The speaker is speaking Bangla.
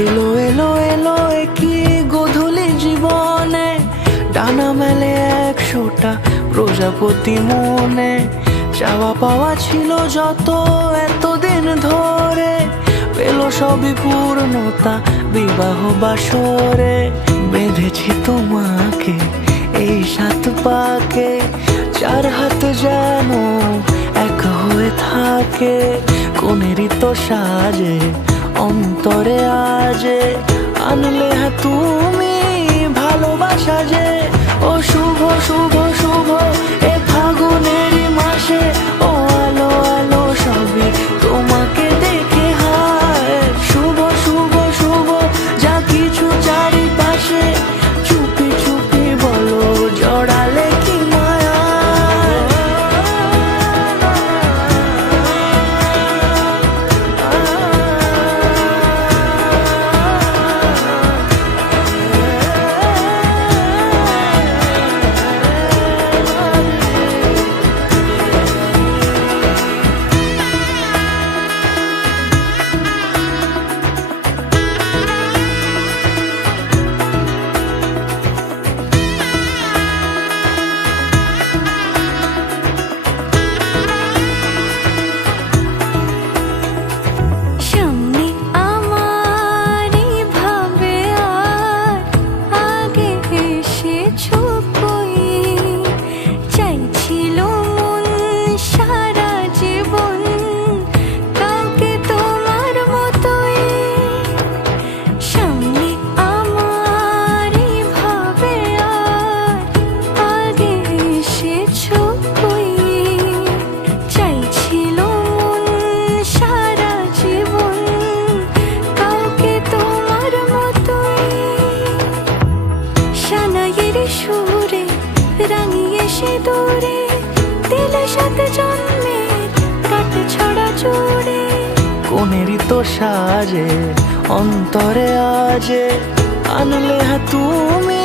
এলো এলো এলো কি গোধূলি জীবনে, ডানা মেলে 100টা প্রজাপতি মনে। চাওয়া পাওয়া ছিল যত এতদিন ধরে, পেল সবই পূর্ণতা বিবাহ বাসরে। বেঁধেছি তোমাকে এই 7 পাকে, 4 হাত যেন এক হয়ে থাকে। কোনেরই তো সাজে অন্তরে আজে, আনলে তুমি ভালোবাসা যে। ও শুভ শুভ শুভ এ ফাগুনেরই মাসে, ও আলো আলো সবই তোমাকে দেখে হায়। শুভ শুভ শুভ যা কিছু চারিপাশে, চুপি চুপি বলো জড়ালে কি মায়া। সুরে রাঙিয়ে সে দূরে দিলে 7 জন্মের কাট ছড়া জোড়ে। কোনেরই তো সাজে অন্তরে আজে, আনলে তুমি